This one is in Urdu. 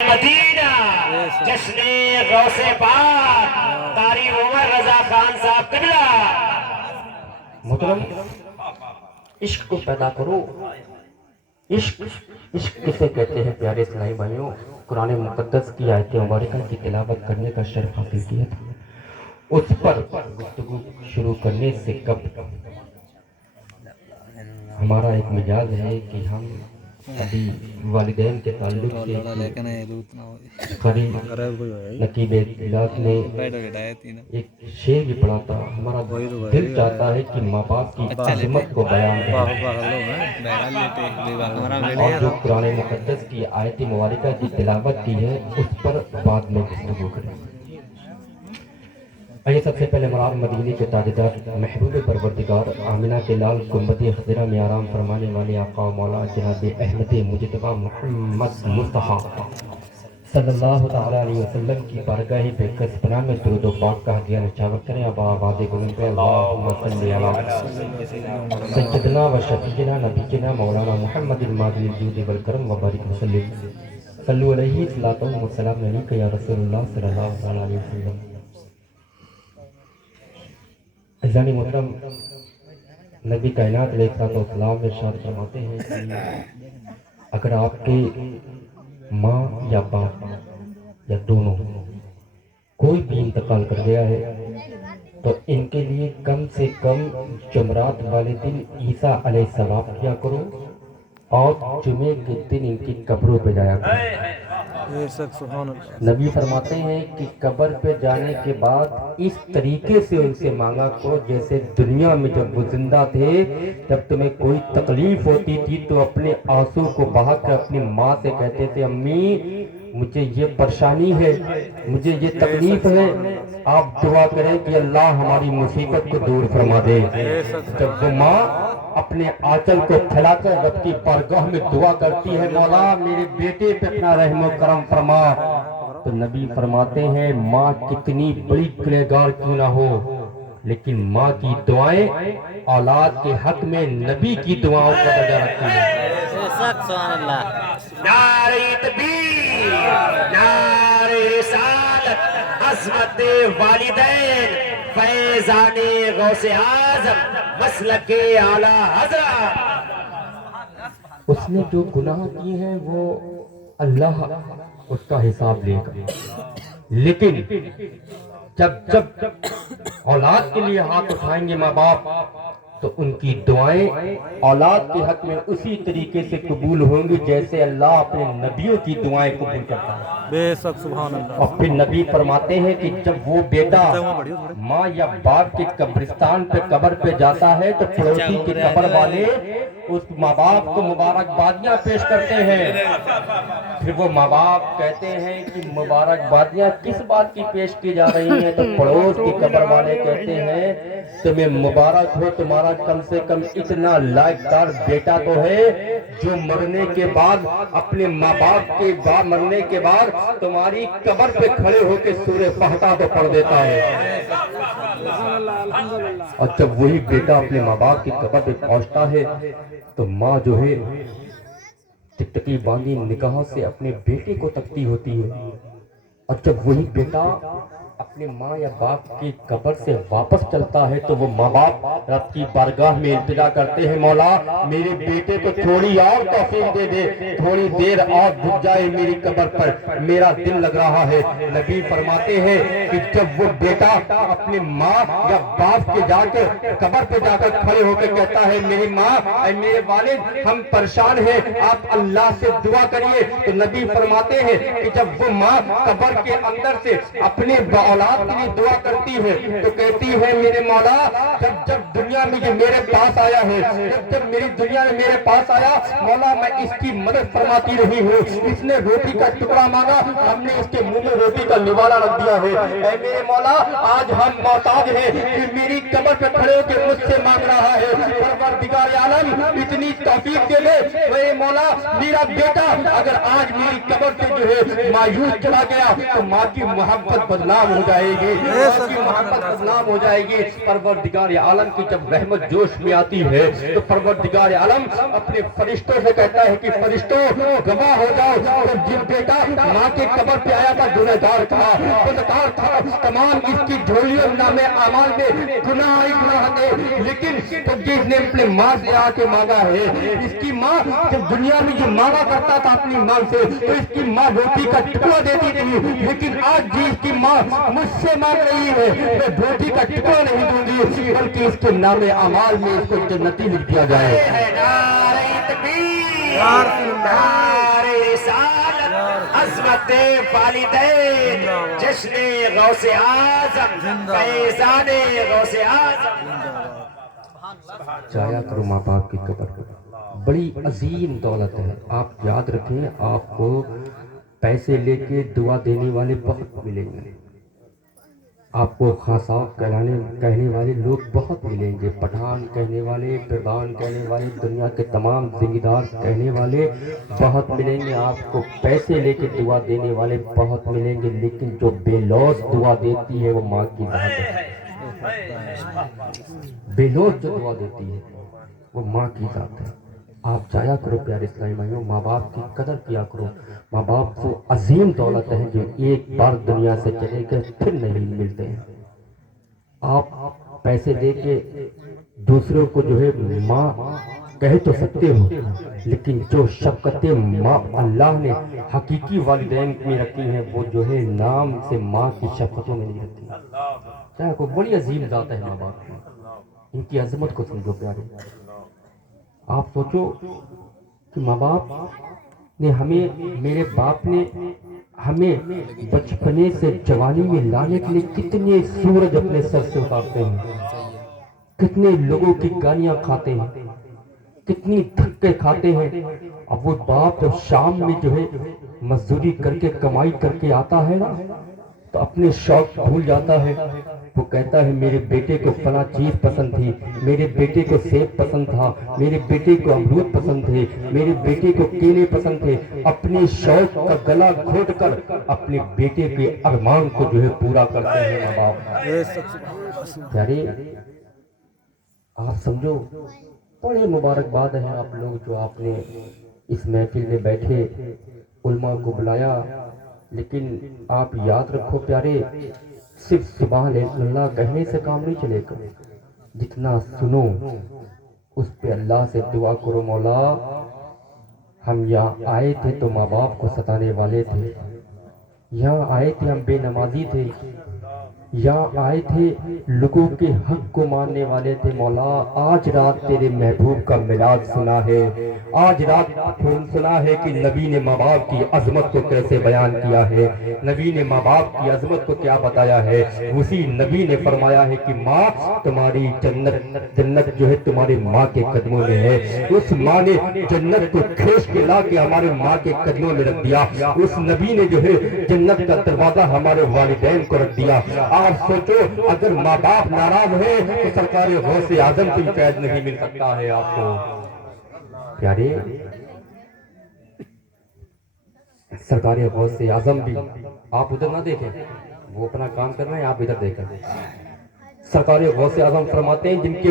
مدینہ جشن غوث پاک قاری عمر رضا خان صاحب قبلہ۔ محترم، عشق کو پیدا کرو۔ عشق کسے کہتے ہیں پیارے اسلامی بھائیوں؟ قرآن مقدس کی آیت مبارکہ کی تلاوت کرنے کا شرف حاصل کیا تھا، اس پر گفتگو شروع کرنے سے قبل ہمارا ایک مزاج ہے کہ ہم ابھی والدین کے تعلق سے قریب نقیب اطلاعات نے ایک شعر بھی پڑھا تھا۔ ہمارا دل چاہتا ہے کہ ماں باپ کی عظمت کو بیان کریں، اور جو قرآن مقدس کی آیت مبارکہ کی تلاوت کی ہے اس پر بعد میں گفتگو کریں۔ آئیے سب سے پہلے مرام مدینے کے تاجدار محبوب پروردگار آمینہ کے لال گنبد خضرا میں آرام فرمانے والے آقا و مولا جناب احمد مجتبی محمد مصطفیٰ صلی اللہ تعالیٰ علیہ وسلم کی بارگاہ بےکس پناہ میں درود و پاک کا ہدیہ نچھاور کریں۔ اب آباد گلن پہ اللہم صلی علی سیدنا و شفیعنا نبینا مولانا محمد الماضی الجود والکرم وبارک وسلم صلو علیہ صلاۃ و سلام علیک یا رسول اللہ صلی اللہ تعالیٰ علیہ وسلم۔ عزیزان محترم، نبی کائنات علیہ السلام ارشاد فرماتے ہیں کہ اگر آپ کے ماں یا باپ یا دونوں کوئی بھی انتقال کر گیا ہے تو ان کے لیے کم سے کم جمعرات والے دن عیسیٰ علیہ السلام کیا کرو اور جمعے کے دن ان کی قبروں پہ جایا کرو۔ نبی فرماتے ہیں کہ قبر پہ جانے کے بعد اس طریقے سے ان سے مانگا کرو جیسے دنیا میں جب وہ زندہ تھے، جب تمہیں کوئی تکلیف ہوتی تھی تو اپنے آنسو کو بہا کر اپنی ماں سے کہتے تھے امی مجھے یہ پریشانی ہے، مجھے یہ تکلیف ہے، آپ دعا کریں کہ اللہ ہماری مصیبت کو دور فرما دے۔ جب وہ ماں اپنے آنچل کو پھیلا کر رب کی بارگاہ میں دعا کرتی ہے مولا میرے بیٹے پہ اپنا رحم و کرم فرما، تو نبی فرماتے ہیں ماں کتنی بڑی گنہگار کیوں نہ ہو لیکن ماں کی دعائیں اولاد کے حق میں نبی کی دعاؤں کا درجہ رکھتی ہیں۔ سبحان اللہ۔ نعرہ تکبیر، نعرہ رسالت، عظمت والدین، فیضان غوث اعظم، مسلک اعلیٰ حضرت۔ اس نے جو گناہ کیے ہیں وہ اللہ اس کا حساب لے گا، لیکن جب اولاد کے لیے ہاتھ اٹھائیں گے ماں باپ تو ان کی دعائیں اولاد کے حق میں اسی طریقے سے قبول ہوں گی جیسے اللہ اپنے نبیوں کی دعائیں قبول کرتا ہے۔ بے شک سبحان اللہ۔ اور پھر نبی فرماتے ہیں کہ جب وہ بیٹا ماں یا باپ کے قبرستان پہ قبر پہ جاتا ہے تو پڑوسی کے قبر والے اس ماں باپ کو مبارکبادیاں پیش کرتے ہیں۔ پھر وہ ماں باپ کہتے ہیں کہ مبارکبادیاں کس بات کی پیش کی جا رہی ہیں؟ تو پڑوس کے قبر والے کہتے ہیں تمہیں مبارک ہو، تمہارا کم سے کم اتنا لائق دار بیٹا تو ہے جو مرنے کے بعد اپنے ماں باپ کے مرنے کے بعد تمہاری قبر پہ کھڑے ہو کے سورہ فاتحہ تو پڑھ دیتا ہے۔ اور جب وہی بیٹا اپنے ماں باپ کی قبر پہ پہنچتا ہے تو ماں جو ہے ٹکٹکی باندھی نگاہوں سے اپنے بیٹے کو تکتی ہوتی ہے، اور جب وہی بیٹا اپنے ماں یا باپ کی قبر سے واپس چلتا ہے تو وہ ماں باپ رب کی بارگاہ میں التجا کرتے ہیں مولا میرے بیٹے کو تھوڑی اور توفیق دے دے، تھوڑی دیر اور رک جائے میری قبر پر، میرا دل لگ رہا ہے۔ نبی فرماتے ہیں کہ جب وہ بیٹا اپنے ماں یا باپ کے جا کر قبر پہ جا کر کھڑے ہو کے کہتا ہے میری ماں اے میرے والد ہم پریشان ہیں آپ اللہ سے دعا کریے، تو نبی فرماتے ہیں کہ جب وہ ماں قبر کے اندر سے اپنے اولاد کے لیے دعا کرتی ہے تو کہتی ہے میرے مولا جب دنیا میں یہ میرے پاس آیا ہے، جب میری دنیا میں میرے پاس آیا مولا میں اس کی مدد فرماتی رہی ہوں، اس نے روٹی کا ٹکڑا مانگا ہم نے اس کے منہ میں روٹی کا نوالا رکھ دیا ہے، اے میرے مولا آج ہم محتاج ہیں کہ میری قبر پہ کھڑے ہو کے مجھ سے مانگ رہا ہے، پروردگار عالم اتنی توفیق دے دے اے مولا میرا بیٹا اگر آج میری قبر سے جو ہے مایوس چلا گیا تو ماں کی محبت بدنام ہو جائے جائے گی, ماں کی محبت بدنام ہو جائے گی. پروردگار عالم کی جب رحمت جوش میں آتی ہے تو پروردگار عالم اپنے فرشتوں سے کہتا ہے کہ فرشتوں گواہ ہو جاؤ, جب جن بیٹا ماں کے قبر پہ آیا تھا گنہگار تھا, خودکار تھا, تمام اس کی جھولیوں نامے اعمال میں گناہ ہی گناہ تھے, لیکن جب جس نے اپنے ماں سے آ کے مانگا ہے, اس کی ماں جب دنیا میں جو مانگا کرتا تھا اپنی ماں سے تو اس کی ماں روٹی کا ٹکڑا دیتی تھی, لیکن آج جی اس کی ماں مجھ سے مانگ رہی ہے میں روٹی کا ٹکڑا نہیں دوں گی, بلکہ اس کے نام اعمال میں اس کو جنتی لکھ دیا جائے. نعرہ تکبیر, نعرہ رسالت, عظمت والدین, جشن غوث اعظم, فیضان غوث اعظم. جایا کرو ماں باپ کی قبر کو, بڑی عظیم دولت ہے. آپ یاد رکھیں, آپ کو پیسے لے کے دعا دینے والے بہت ملیں گے, آپ کو خاصاف کہنے والے لوگ بہت ملیں گے, پٹھان کہنے والے, پردھان کہنے والے, دنیا کے تمام ذمہ دار کہنے والے بہت ملیں گے, آپ کو پیسے لے کے دعا دینے والے بہت ملیں گے, لیکن جو بے لوث دعا دیتی ہے وہ ماں کی ذات ہے. بے لوث جو دعا دیتی ہے وہ ماں کی ذات ہے. آپ جایا کرو پیارے اسلامی بھائیوں, ماں باپ کی قدر کیا کرو. ماں باپ وہ عظیم دولت ہے جو ایک بار دنیا سے چلے گئے پھر نہیں ملتے ہیں. آپ پیسے دے کے دوسروں کو جو ہے ماں کہہ تو سکتے ہو, لیکن جو شفقتیں ماں اللہ نے حقیقی والدین میں رکھی ہیں وہ جو ہے نام سے ماں کی شفقتوں میں نہیں رکھی. چاہے کوئی بڑی عظیم ذات ہے ماں باپ کی, ان کی عظمت کو سمجھو پیارے. آپ سوچو کہ ماں باپ نے ہمیں, میرے باپ نے ہمیں بچپنے سے جوانی میں لانے کے لیے کتنے سورج اپنے سر سے اتارتے ہیں, کتنے لوگوں کی گالیاں کھاتے ہیں, کتنی دھکے کھاتے ہیں. اب وہ باپ جب شام میں جو ہے مزدوری کر کے کمائی کر کے آتا ہے نا تو اپنے شوق بھول جاتا ہے. وہ کہتا ہے میرے بیٹے کو فلاں چیز پسند تھی, میرے بیٹے کو سیب پسند تھا, میرے بیٹے کو امرود پسند تھے, میرے بیٹے کو کیلے پسند تھے. اپنے شوق کا گلا گھونٹ کر اپنے بیٹے کے ارمان کو جو ہے پورا کرتے ہیں ماں باپ. پیارے آپ سمجھو, بڑے مبارکباد ہیں آپ لوگ جو آپ نے اس محفل میں بیٹھے علماء کو بلایا, لیکن آپ یاد رکھو پیارے, صرف سبحان اللہ کہنے سے کام نہیں چلے گا, جتنا سنو اس پہ اللہ سے دعا کرو. مولا ہم یہاں آئے تھے تو ماں باپ کو ستانے والے تھے, یہاں آئے تھے ہم بے نمازی تھے, یہاں آئے تھے لوگوں کے حق کو ماننے والے تھے. مولا آج رات تیرے محبوب کا میلاد سنا ہے, آج رات سنا ہے کہ نبی نے ماں باپ کی عظمت کو کیسے بیان کیا ہے, نبی نے ماں باپ کی عظمت کو کیا بتایا ہے. اسی نبی نے فرمایا ہے کہ ماں تمہاری جنت جو ہے تمہاری ماں کے قدموں میں ہے. اس ماں نے جنت کو کھینچ کے لا کے ہمارے ماں کے قدموں میں رکھ دیا. اس نبی نے جو ہے جنت کا دروازہ ہمارے والدین کو رکھ دیا. آپ سوچو اگر ماں باپ ناراض ہے تو سرکار غوث اعظم کوئی فیض نہیں مل سکتا ہے آپ کو. پیارے سرکار غوث اعظم بھی, آپ ادھر نہ دیکھیں, وہ اپنا کام کر رہے ہیں, آپ ادھر دیکھیں. سرکار غوث اعظم فرماتے ہیں جن کے